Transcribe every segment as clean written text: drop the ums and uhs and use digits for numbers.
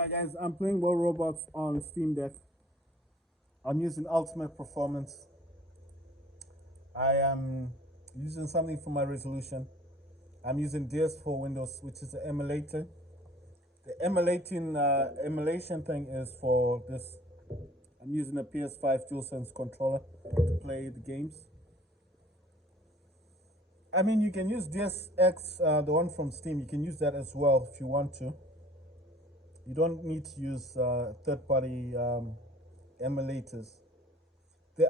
Alright guys, I'm playing World Robots on Steam Deck. I'm using Ultimate Performance. I am using something for my resolution. I'm using DS4 Windows, which is the emulator. The emulation thing is for this. I'm using a PS5 DualSense controller to play the games. I mean, you can use DSX, the one from Steam. You can use that as well if you want to. You don't need to use third-party emulators. The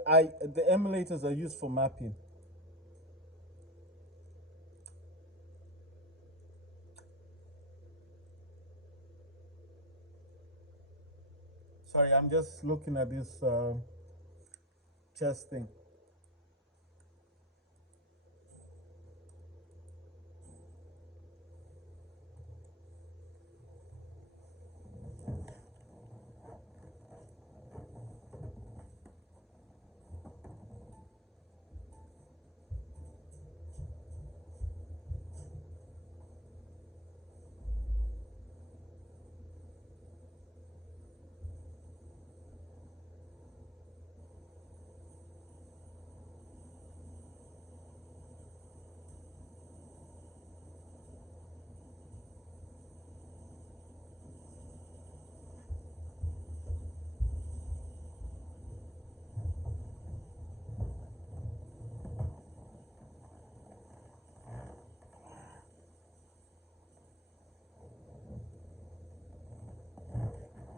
emulators are used for mapping. Sorry, I'm just looking at this chess thing.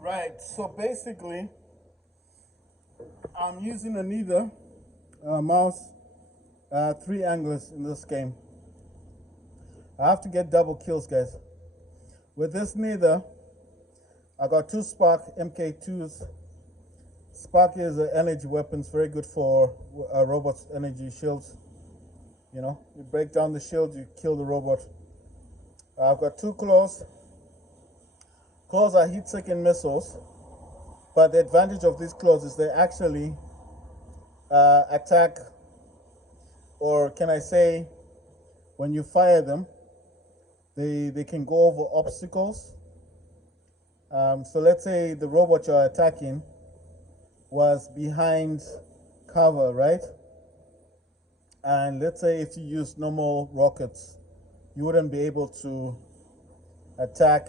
Right, so basically, I'm using a Neither mouse, three anglers in this game. I have to get double kills, guys. With this Neither, I got two Spark MK2s. Spark is an energy weapon, it's very good for robots' energy shields. You know, you break down the shield, you kill the robot. I've got two Claws. Claws are heat-seeking missiles, but the advantage of these Claws is they actually attack, or can I say, when you fire them, they can go over obstacles. So let's say the robot you're attacking was behind cover, right? And let's say if you use normal rockets, you wouldn't be able to attack.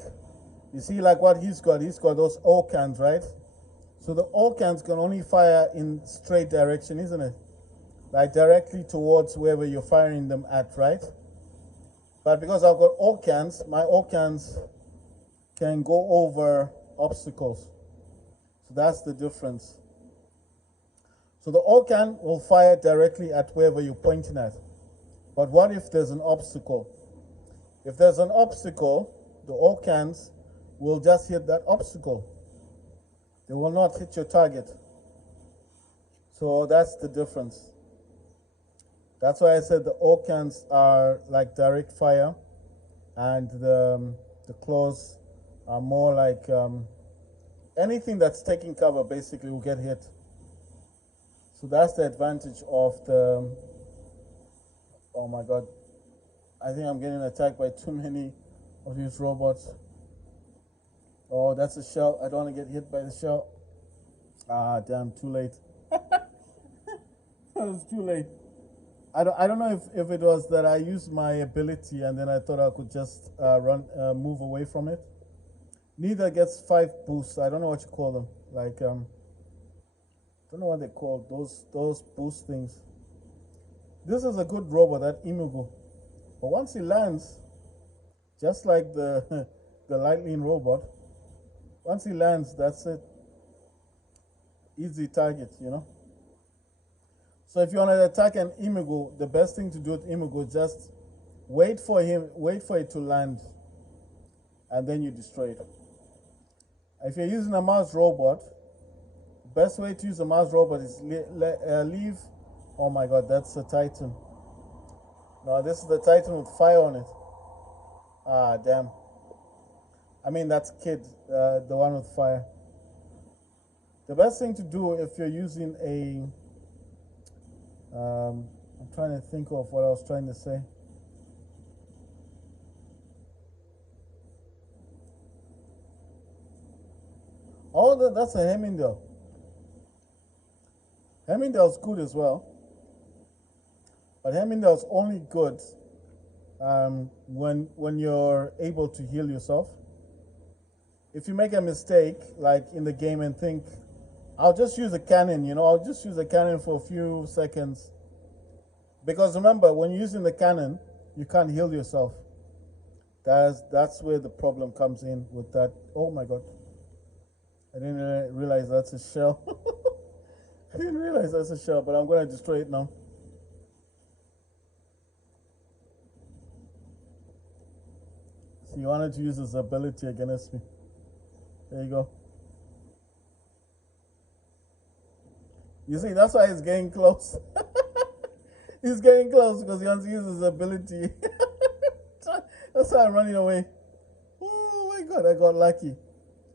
You see, like what he's got those all cans, right? So the all cans can only fire in straight direction, isn't it? Like directly towards wherever you're firing them at, right? But because I've got all cans, my all cans can go over obstacles. So that's the difference. So the all can will fire directly at wherever you're pointing at. But what if there's an obstacle? If there's an obstacle, the all cans will just hit that obstacle. They will not hit your target. So that's the difference. That's why I said the all cans are like direct fire, and the claws are more like anything that's taking cover basically will get hit. So that's the advantage of the. Oh my god, I think I'm getting attacked by too many of these robots. Oh, that's a shell. I don't want to get hit by the shell. Ah, damn, too late. That was too late. I don't know if it was that I used my ability and then I thought I could just move away from it. Neither gets 5 boosts. I don't know what you call them. Like don't know what they call those boost things. This is a good robot, that Imugo. But once he lands, just like the the Lightning robot, once he lands, that's it. Easy target, you know. So if you want to attack an Imugo, the best thing to do with Imugo is just wait for it to land, and then you destroy it. If you're using a Mars robot, the best way to use a Mars robot is leave. Oh my god, that's a Titan. No, this is the Titan with fire on it. Ah, damn. I mean, that's Kid, the one with fire. The best thing to do if you're using a. I'm trying to think of what I was trying to say. Oh, that's a Hemmingdale. Hemmingdale's good as well, but Hemmingdale's only good when you're able to heal yourself. If you make a mistake, like in the game, and think, I'll just use a cannon, I'll just use a cannon for a few seconds. Because remember, when you're using the cannon, you can't heal yourself. That's where the problem comes in with that. Oh my god. I didn't realize that's a shell. I didn't realize that's a shell, but I'm going to destroy it now. So you wanted to use his ability against me. There you go. You see, that's why he's getting close. He's getting close because he wants to use his ability. That's why I'm running away. Oh my god, I got lucky.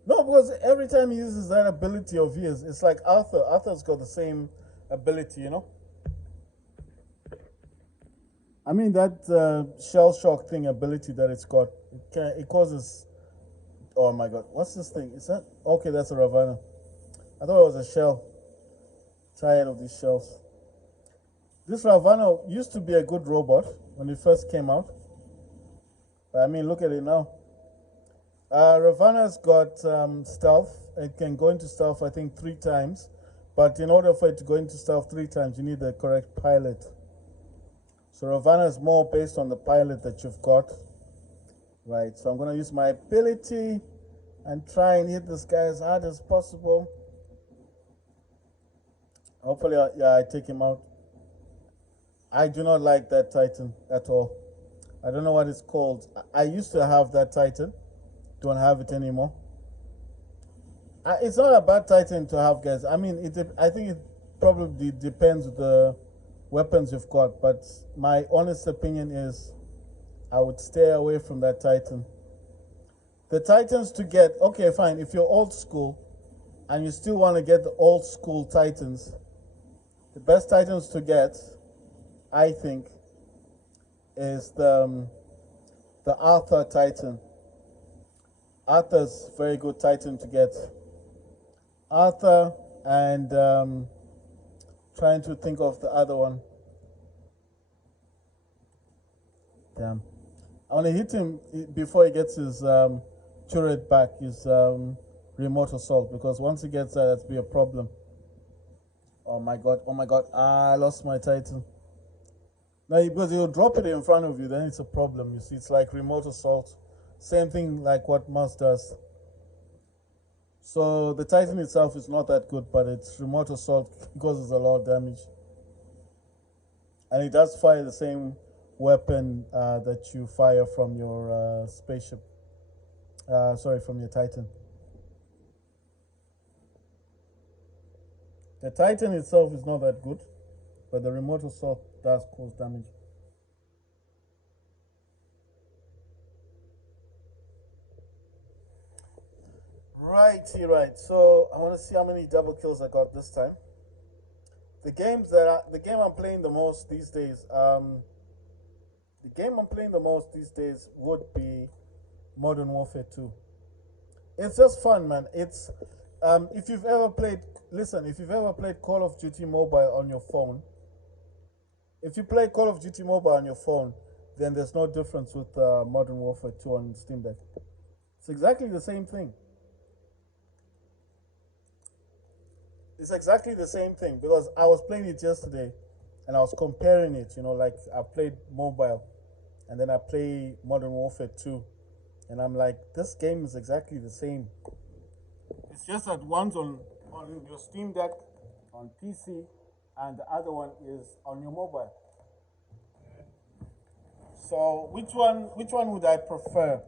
No, because every time he uses that ability of his, it's like Arthur. Arthur's got the same ability. I mean, that shell shock thing ability that it's got, it causes. Oh my god, what's this thing? Is that. Okay, that's a Ravana. I thought it was a shell. Tired of these shells. This Ravana used to be a good robot when it first came out. But I mean, look at it now. Ravana's got stealth. It can go into stealth, I think, 3 times. But in order for it to go into stealth 3 times, you need the correct pilot. So Ravana is more based on the pilot that you've got. Right, so I'm going to use my ability and try and hit this guy as hard as possible. Hopefully, I take him out. I do not like that Titan at all. I don't know what it's called. I used to have that Titan. Don't have it anymore. It's not a bad Titan to have, guys. I mean, I think it probably depends on the weapons you've got. But my honest opinion is I would stay away from that Titan. The Titans to get, okay, fine. If you're old school and you still want to get the old school Titans, the best Titans to get, I think, is the Arthur Titan. Arthur's very good Titan to get. Arthur and trying to think of the other one. Damn. I want to hit him before he gets his turret back, his remote assault, because once he gets that, that's be a problem. Oh my god, oh my god. I lost my Titan. No, because he'll drop it in front of you, then it's a problem. You see, it's like remote assault. Same thing like what Mouse does. So the Titan itself is not that good, but its remote assault causes a lot of damage. And it does fire the same weapon that you fire from your spaceship. Sorry, from your Titan. The Titan itself is not that good, but the remote assault does cause damage. Right. So I want to see how many double kills I got this time. The game I'm playing the most these days. The game I'm playing the most these days would be Modern Warfare 2. It's just fun, man. It's if you've ever played, listen, if you've ever played Call of Duty Mobile on your phone, if you play Call of Duty Mobile on your phone, then there's no difference with Modern Warfare 2 on Steam Deck. It's exactly the same thing. It's exactly the same thing because I was playing it yesterday and I was comparing it, like I played mobile and then I play Modern Warfare 2 and I'm like, this game is exactly the same. It's just that one's on your Steam Deck on PC and the other one is on your mobile. So which one would I prefer?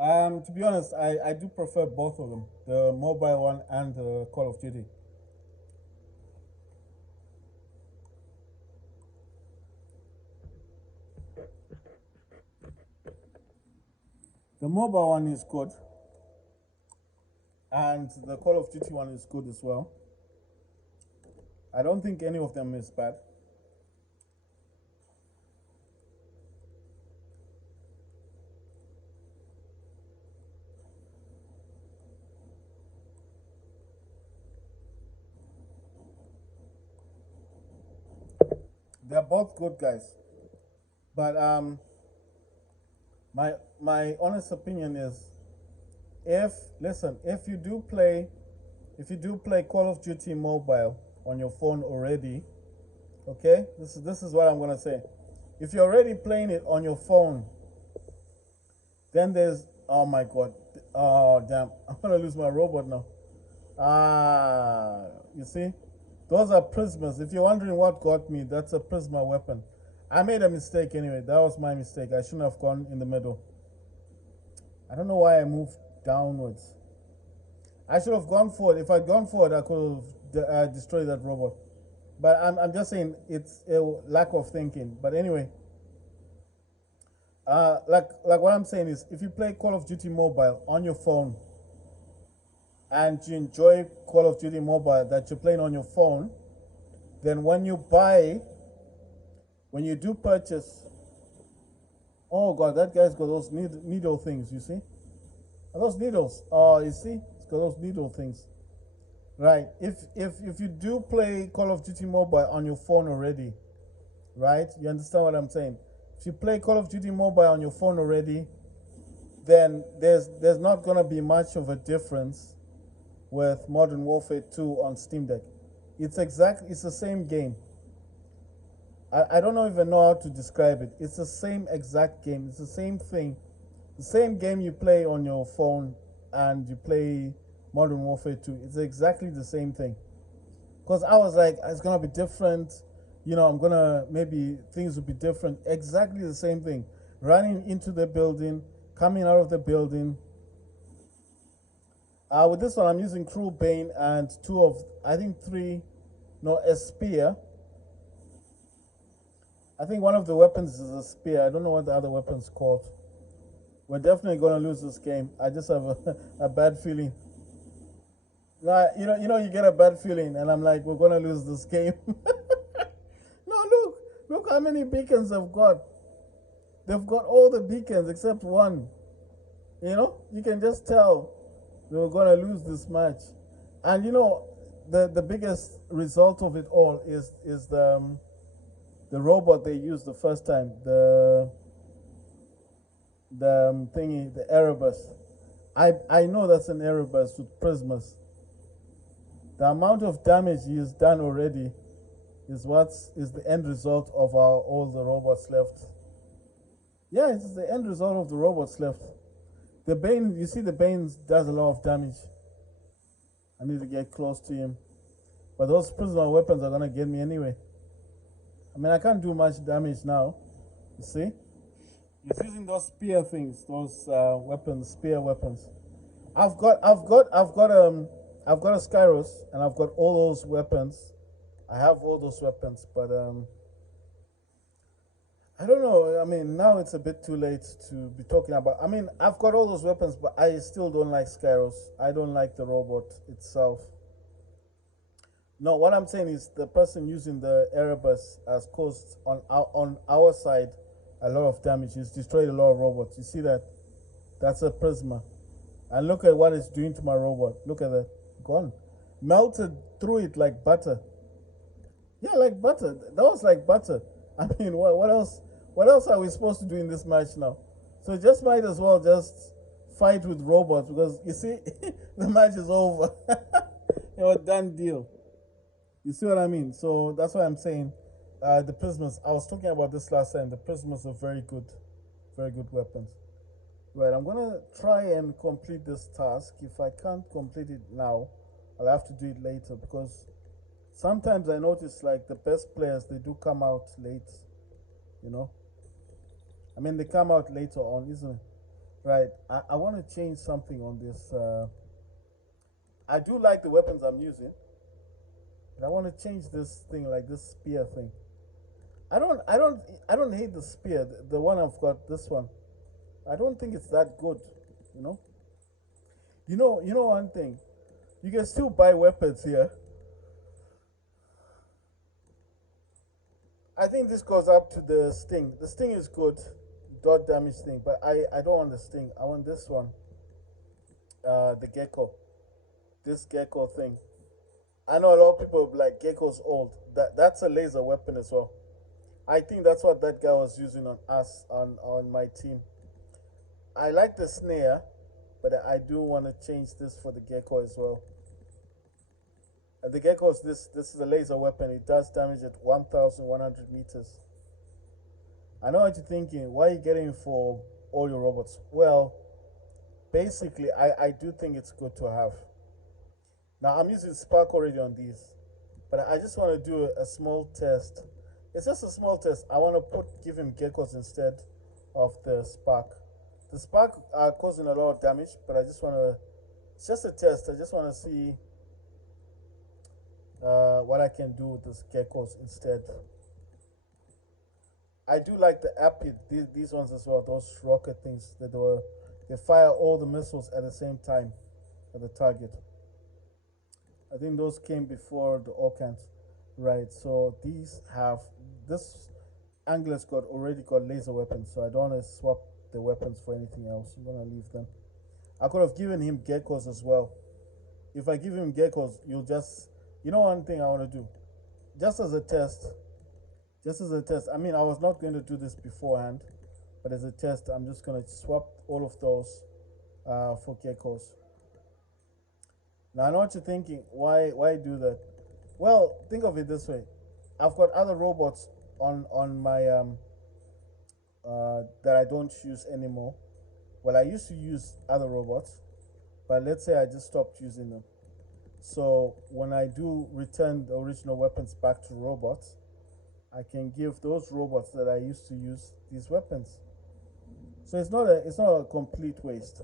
To be honest, I do prefer both of them, the mobile one and the Call of Duty. The mobile one is good, and the Call of Duty one is good as well. I don't think any of them is bad. They're both good guys. But my honest opinion is, if listen, if you do play Call of Duty Mobile on your phone already, okay? This is what I'm gonna say. If you're already playing it on your phone, then there's, oh my god, oh damn, I'm gonna lose my robot now. You see, those are prismas. If you're wondering what got me, that's a prisma weapon. I made a mistake anyway. That was my mistake. I shouldn't have gone in the middle. I don't know why I moved downwards. I should have gone forward. If I'd gone forward, I could have destroyed that robot. But I'm just saying it's a lack of thinking. But anyway, like what I'm saying is, if you play Call of Duty Mobile on your phone and you enjoy Call of Duty Mobile that you're playing on your phone, then when you do purchase, oh god, that guy's got those needle things. You see, are those needles? Oh, you see, it's got those needle things. Right. If you do play Call of Duty Mobile on your phone already, right? You understand what I'm saying? If you play Call of Duty Mobile on your phone already, then there's not gonna be much of a difference with Modern Warfare 2 on Steam Deck. It's the same game. I don't even know how to describe it. It's the same exact game. It's the same thing. The same game you play on your phone and you play Modern Warfare 2. It's exactly the same thing. Because I was like, it's gonna be different. I'm gonna, maybe things will be different. Exactly the same thing. Running into the building, coming out of the building. With this one, I'm using Cruel Bane and I think three, no, a spear. I think one of the weapons is a spear. I don't know what the other weapon's called. We're definitely gonna lose this game. I just have a bad feeling. You get a bad feeling, and I'm like, we're gonna lose this game. No, look how many beacons they've got. They've got all the beacons except one. You can just tell we were gonna lose this match. And the biggest result of it all is the robot they used the first time, the thingy, the Erebus. I know that's an Erebus with prismas. The amount of damage he has done already is the end result of all the robots left. Yeah, it's the end result of the robots left. The Bane, you see, the Bane does a lot of damage. I need to get close to him, but those prisma weapons are gonna get me anyway. I mean, I can't do much damage now. You see, he's using those spear things, those weapons, spear weapons. I've got a Skyros, and I've got all those weapons. I have all those weapons, but I don't know. I mean, now it's a bit too late to be talking about. I mean, I've got all those weapons, but I still don't like Skyros. I don't like the robot itself. No, what I'm saying is the person using the Erebus has caused on our side a lot of damage. He's destroyed a lot of robots. You see that? That's a Prisma. And look at what it's doing to my robot. Look at that. Gone. Melted through it like butter. Yeah, like butter. That was like butter. I mean, what else? What else are we supposed to do in this match now? So just might as well just fight with robots, because you see, the match is over. Done deal. You see what I mean? So that's why I'm saying the prismas. I was talking about this last time. The prismas are very good weapons. Right, I'm gonna try and complete this task. If I can't complete it now, I'll have to do it later, because sometimes I notice like the best players, they do come out late. You know, I mean, they come out later on, isn't it? Right. I want to change something on this. I do like the weapons I'm using, but I want to change this thing, like this spear thing. I don't hate the spear. The one I've got, this one. I don't think it's that good. You know. You know one thing. You can still buy weapons here. I think this goes up to the sting. The sting is good, dot damage thing, but I don't want the sting. I want this one. The gecko. This gecko thing. I know a lot of people will be like, gecko's old. That's a laser weapon as well. I think that's what that guy was using on us on my team. I like the snare, but I do want to change this for the gecko as well. The gecko is this is a laser weapon. It does damage at 1,100 meters. I know what you're thinking. Why are you getting for all your robots? Well, basically, I do think it's good to have. Now I'm using Spark already on these, but I just want to do a small test. It's just a small test. I want to give him geckos instead of the Spark. The Spark are causing a lot of damage, but I just want to. It's just a test. I just want to see what I can do with these geckos instead. I do like the Apid, these ones as well. Those rocket things they fire all the missiles at the same time at the target. I think those came before the Orkans, right? So these have this Angler's got already got laser weapons, so I don't want to swap the weapons for anything else. I'm gonna leave them. I could have given him geckos as well. If I give him geckos, you'll just one thing I want to do, just as a test. Just as a test. I mean, I was not going to do this beforehand, but as a test, I'm just going to swap all of those for geckos. Now, I know what you're thinking. Why do that? Well, think of it this way. I've got other robots on my that I don't use anymore. Well, I used to use other robots, but let's say I just stopped using them. So when I do return the original weapons back to robots, I can give those robots that I used to use these weapons. So it's not a complete waste.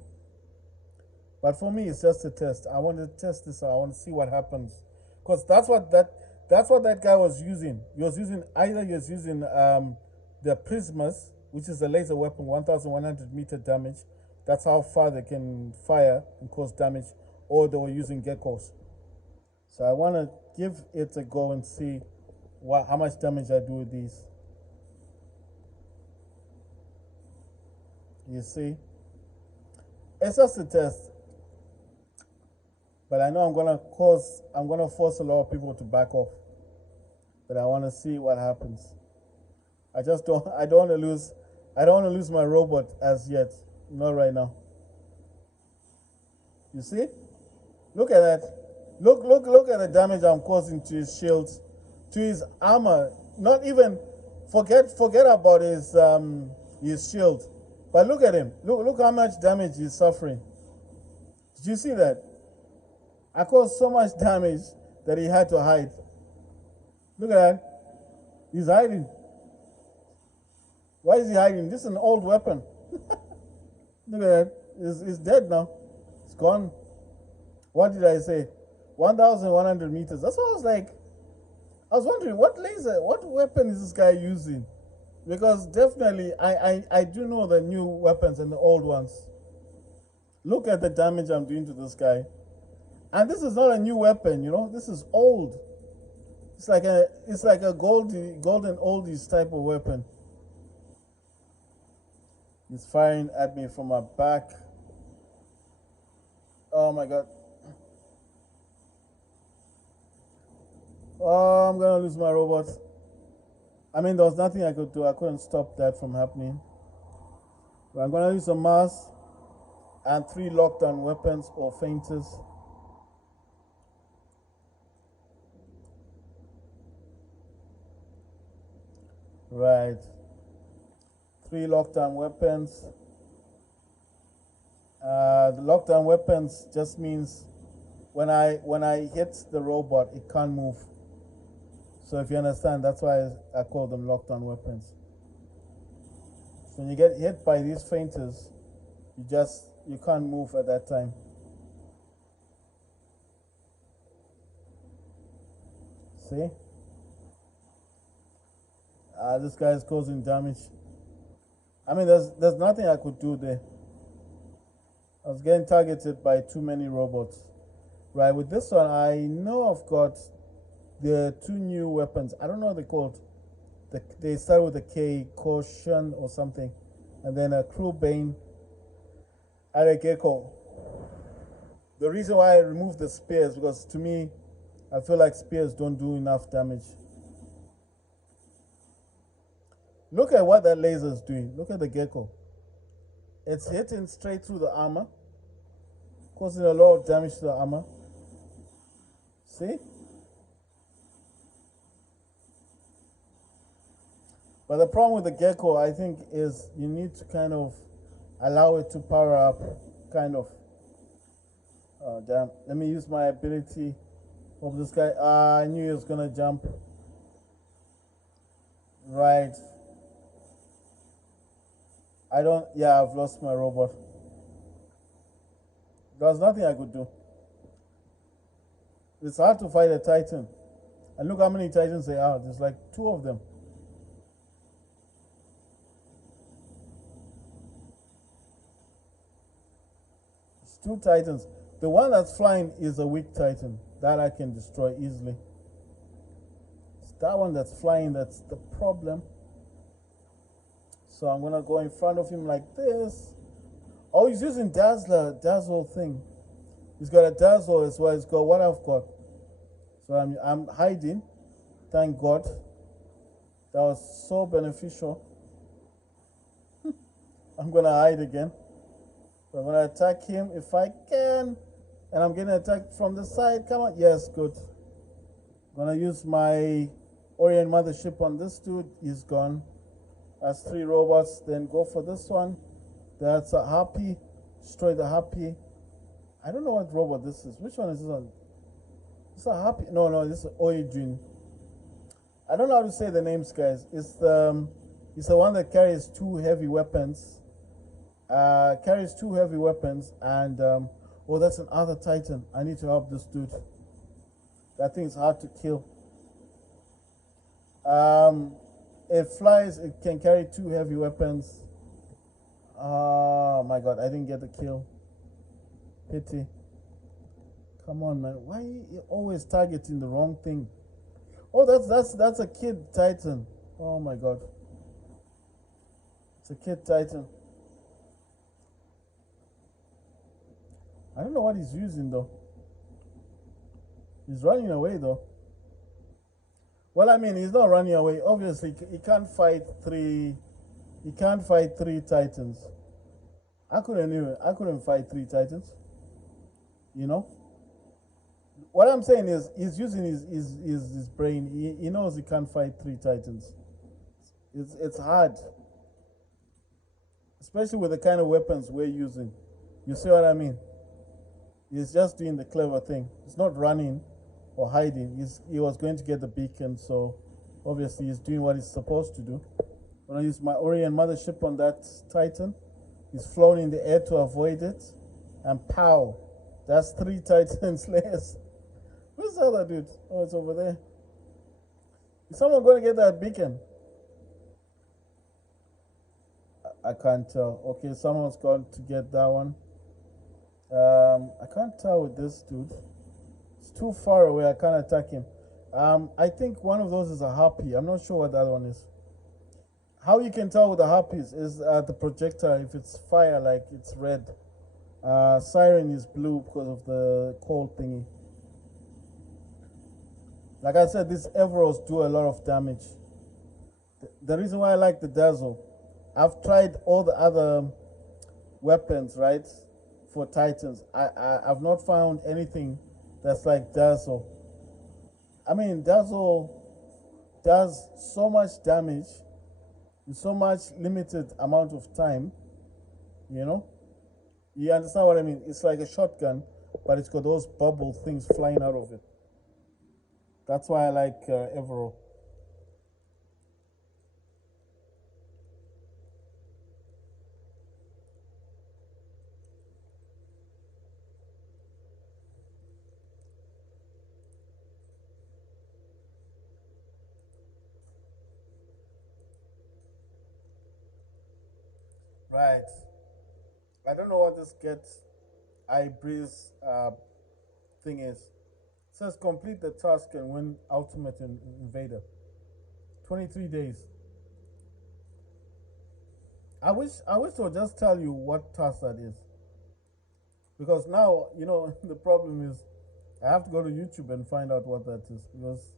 But for me, it's just a test. I want to test this out. I want to see what happens, because that's what that guy was using. He was using the Prismas, which is a laser weapon, 1,100-meter damage. That's how far they can fire and cause damage, or they were using geckos. So I want to give it a go and see how much damage I do with these. You see? It's just a test. But I know I'm gonna force a lot of people to back off. But I wanna see what happens. I don't wanna lose my robot as yet. Not right now. You see? Look at that. Look at the damage I'm causing to his shields, to his armor. Not even forget about his shield. But look at him. Look how much damage he's suffering. Did you see that? I caused so much damage that he had to hide. Look at that. He's hiding. Why is he hiding? This is an old weapon. Look at that. It's dead now. It's gone. What did I say? 1,100 meters. That's what I was like. I was wondering what weapon is this guy using? Because definitely I do know the new weapons and the old ones. Look at the damage I'm doing to this guy. And this is not a new weapon, this is old. It's like a golden oldies type of weapon. He's firing at me from my back. Oh my god. Oh, I'm gonna lose my robot. I mean, there was nothing I could do. I couldn't stop that from happening. But I'm gonna use a mask and 3 lockdown weapons or feinters. Right. 3 lockdown weapons. The lockdown weapons just means when I hit the robot, it can't move. So if you understand, that's why I call them lockdown weapons. So when you get hit by these feinters, you can't move at that time. See? This guy is causing damage. I mean, there's nothing I could do there. I was getting targeted by too many robots. Right, with this one, I know I've got the 2 new weapons. I don't know what they're called. They start with a K, Caution or something. And then a Crew Bane and a Gecko. The reason why I removed the spears, because to me, I feel like spears don't do enough damage. Look at what that laser is doing. Look at the gecko. It's hitting straight through the armor, causing a lot of damage to the armor. See? But the problem with the gecko, I think, is you need to kind of allow it to power up, kind of. Oh, damn. Let me use my ability of this guy. I knew he was going to jump. Right. I've lost my robot. There's nothing I could do. It's hard to fight a Titan. And look how many Titans there are. There's like 2 of them. It's 2 Titans. The one that's flying is a weak Titan. That I can destroy easily. It's that one that's flying that's the problem. So I'm going to go in front of him like this. Oh, he's using Dazzle thing. He's got a Dazzle as well. He's got what I've got. So I'm hiding. Thank God. That was so beneficial. I'm going to hide again. So I'm going to attack him if I can. And I'm getting attacked from the side. Come on. Yes, good. I'm going to use my Orient Mothership on this dude. He's gone. That's 3 robots. Then go for this one. That's a Harpy. Destroy the Harpy. I don't know what robot this is. Which one is this one? It's a Harpy. No, this is Oidrin. I don't know how to say the names, guys. It's the one that carries 2 heavy weapons. Carries 2 heavy weapons. And, oh, that's another Titan. I need to help this dude. That thing is hard to kill. It flies. It can carry 2 heavy weapons. Oh my God, I didn't get the kill. Pity. Come on, man. Why are you always targeting the wrong thing? Oh, that's a kid Titan. Oh my God. It's a kid Titan. I don't know what he's using though. He's running away though. Well, I mean, he's not running away. Obviously, he can't fight 3. He can't fight 3 Titans. I couldn't fight 3 Titans. You know. What I'm saying is, he's using his brain. He knows he can't fight 3 Titans. It's hard, especially with the kind of weapons we're using. You see what I mean? He's just doing the clever thing. He's not running or hiding. He was going to get the beacon, so obviously he's doing what he's supposed to do. I'm going to use my Orient Mothership on that Titan. He's flown in the air to avoid it. And pow! That's 3 Titan slayers. Where's the other dude? Oh, it's over there. Is someone going to get that beacon? I can't tell. Okay, someone's going to get that one. I can't tell with this dude. It's too far away. I can't attack him. I think one of those is a Harpy. I'm not sure what the other one is. How you can tell with the Harpies is the projectile. If it's fire, like it's red. Siren is blue because of the cold thingy. Like I said, these Everos do a lot of damage. The reason why I like the Dazzle, I've tried all the other weapons, right, for Titans. I've not found anything that's like Dazzle. I mean, Dazzle does so much damage in so much limited amount of time, you know? You understand what I mean? It's like a shotgun, but it's got those bubble things flying out of it. That's why I like Evero. Right. I don't know what this get I breeze thing is. It says complete the task and win Ultimate Invader. 23 days. I wish they'll just tell you what task that is. Because now, you know, the problem is I have to go to YouTube and find out what that is because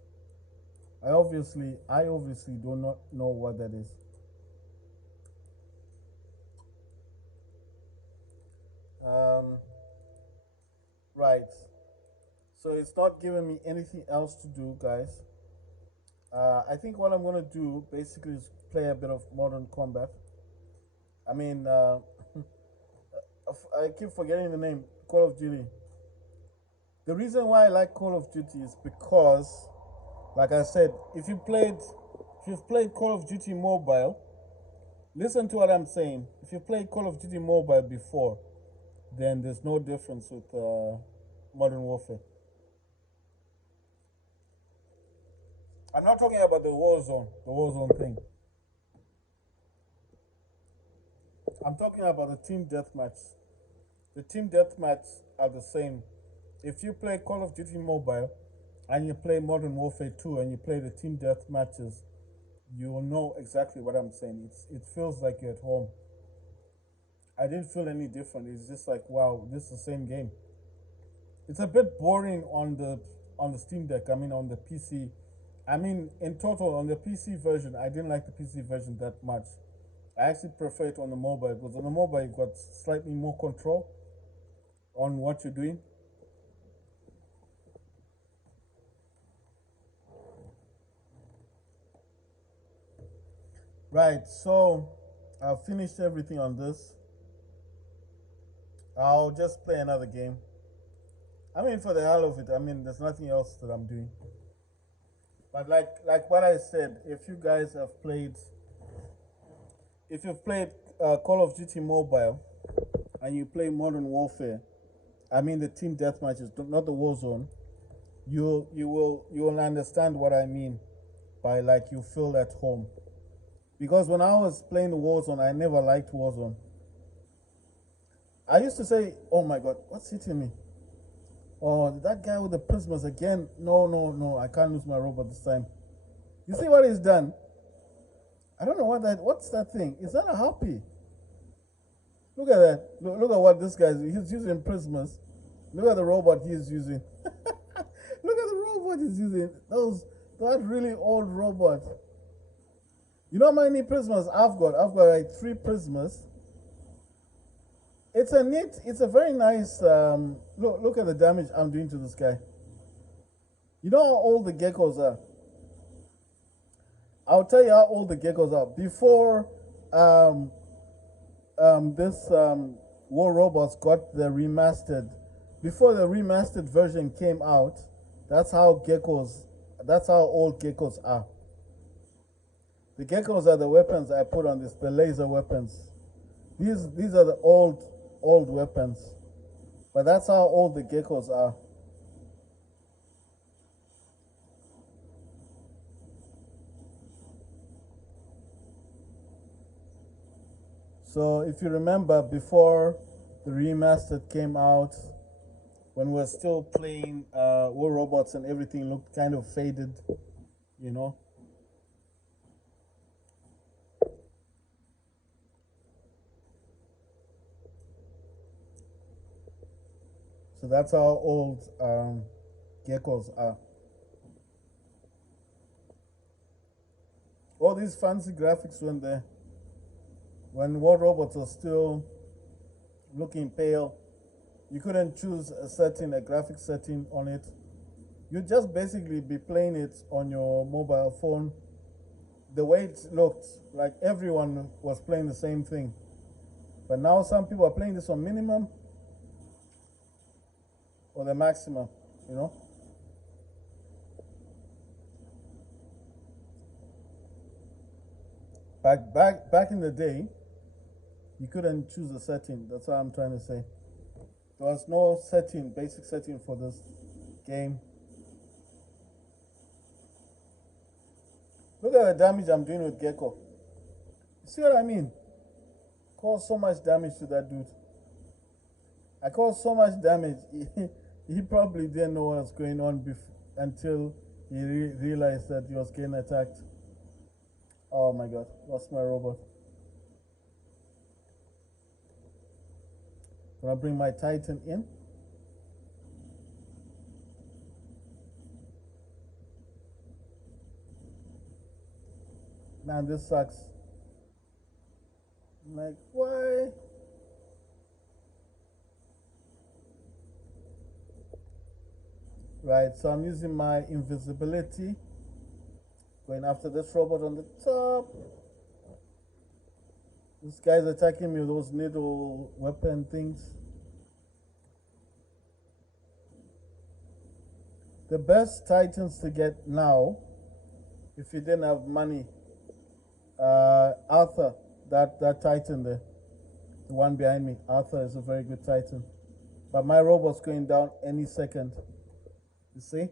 I obviously do not know what that is. Right. So it's not giving me anything else to do, guys. I think what I'm gonna do basically is play a bit of Modern Combat. I mean, I keep forgetting the name. Call of Duty. The reason why I like Call of Duty is because, like I said, if you've played Call of Duty Mobile, listen to what I'm saying. If you played Call of Duty Mobile before, then there's no difference with Modern Warfare. I'm not talking about the Warzone thing. I'm talking about the team deathmatch. The team deathmatch are the same. If you play Call of Duty Mobile and you play Modern Warfare 2 and you play the team death matches, you will know exactly what I'm saying. It feels like you're at home. I didn't feel any different. It's just like, wow, this is the same game. It's a bit boring on the Steam Deck. I mean, on the PC. I mean, in total, on the PC version, I didn't like the PC version that much. I actually prefer it on the mobile because on the mobile you've got slightly more control on what you're doing. Right, so I've finished everything on this. I'll just play another game. I mean, for the hell of it. I mean, there's nothing else that I'm doing. But like what I said, if you've played Call of Duty Mobile and you play Modern Warfare, I mean the team deathmatches, not the Warzone, you will understand what I mean by like you feel at home. Because when I was playing the Warzone, I never liked Warzone. I used to say, "Oh my God, what's hitting me? Oh, that guy with the prismas again. No, no, no, I can't lose my robot this time." You see what he's done? I don't know what's that thing? Is that a harpy? Look at that. Look at what this guy's he's using prismas. Look at the robot he's using. Look at the robot he's using. That really old robot. You know how many prismas I've got? I've got like 3 prismas. It's a very nice. Look at the damage I'm doing to this guy. You know how old the geckos are? I'll tell you how old the geckos are. Before um, this War Robots got the remastered, before the remastered version came out, that's how geckos, that's how old geckos are. The geckos are the weapons I put on this, the laser weapons. These are the old weapons. But that's how old the geckos are. So if you remember before the remastered came out, when we are still playing War Robots and everything looked kind of faded, you know. So that's how old geckos are. All these fancy graphics when War Robots was still looking pale, you couldn't choose a graphic setting on it. You'd just basically be playing it on your mobile phone. The way it looked, like everyone was playing the same thing. But now some people are playing this on minimum or the maximum, you know. Back in the day, you couldn't choose a setting. That's what I'm trying to say. There was no basic setting for this game. Look at the damage I'm doing with Gecko. You see what I mean? Caused so much damage to that dude. I caused so much damage. He probably didn't know what was going on until he realized that he was getting attacked. Oh my God, lost my robot. Gonna bring my Titan in. Man, this sucks. I'm like, why? right? So I'm using my invisibility, going after this robot on the top. This guy's attacking me with those needle weapon things. The best titans to get now, if you didn't have money, Arthur, that titan there, the one behind me, Arthur is a very good titan. But my robot's going down any second. You see?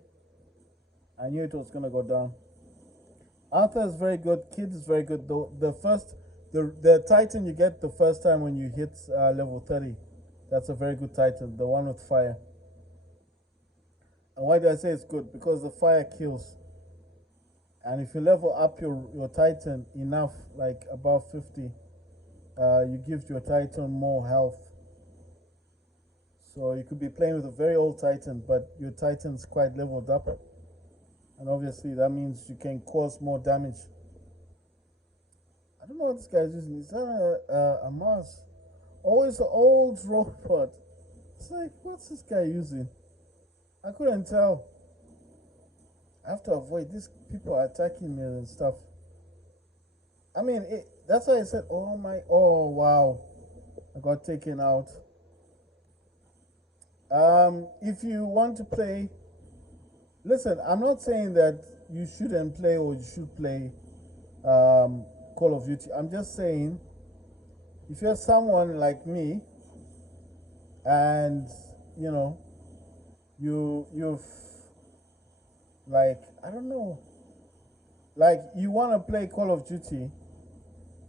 I knew it was gonna go down. Arthur is very good. Kid is very good. The Titan you get the first time when you hit level 30, that's a very good Titan. The one with fire. And why do I say it's good? Because the fire kills. And if you level up your Titan enough, like above 50, you give your Titan more health. So you could be playing with a very old Titan, but your Titan's quite leveled up. And obviously that means you can cause more damage. I don't know what this guy's using. Is that a Mars? Oh, it's an old robot. It's like, what's this guy using? I couldn't tell. I have to avoid these people attacking me and stuff. I mean, that's why I said, oh wow, I got taken out. If you want to play, listen, I'm not saying that you shouldn't play or you should play Call of Duty. I'm just saying, if you're someone like me, and you know, you've like, I don't know, like you want to play Call of Duty,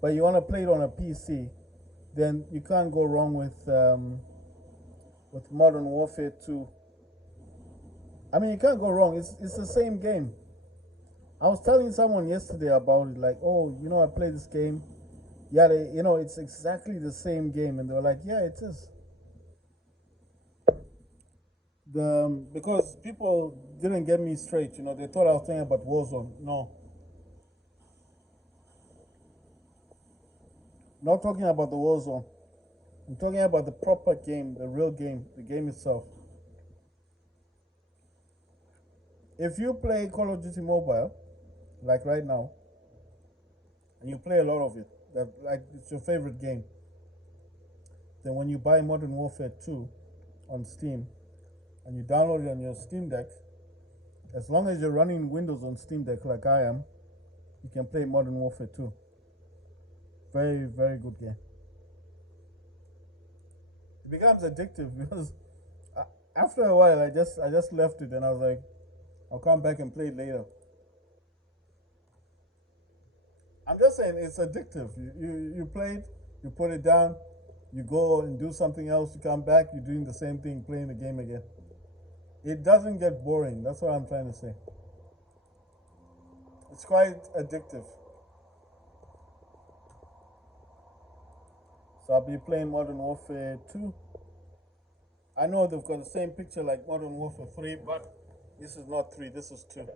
but you want to play it on a PC, then you can't go wrong with Modern Warfare 2. I mean, you can't go wrong. It's the same game. I was telling someone yesterday about it, like, oh, I played this game. Yeah, it's exactly the same game, and they were like, yeah, it is. Because people didn't get me straight, they thought I was talking about Warzone. No, not talking about the Warzone. I'm talking about the proper game, the real game, the game itself. If you play Call of Duty Mobile, like right now, and you play a lot of it, that like it's your favorite game, then when you buy Modern Warfare 2 on Steam and you download it on your Steam Deck, as long as you're running Windows on Steam Deck like I am, you can play Modern Warfare 2. Very, very good game. It becomes addictive because after a while I just left it and I was like, I'll come back and play it later. I'm just saying it's addictive. You play it, you put it down, you go and do something else, you come back, you're doing the same thing, playing the game again. It doesn't get boring. That's what I'm trying to say. It's quite addictive. So I'll be playing Modern Warfare 2. I know they've got the same picture like Modern Warfare 3, but this is not 3, this is 2.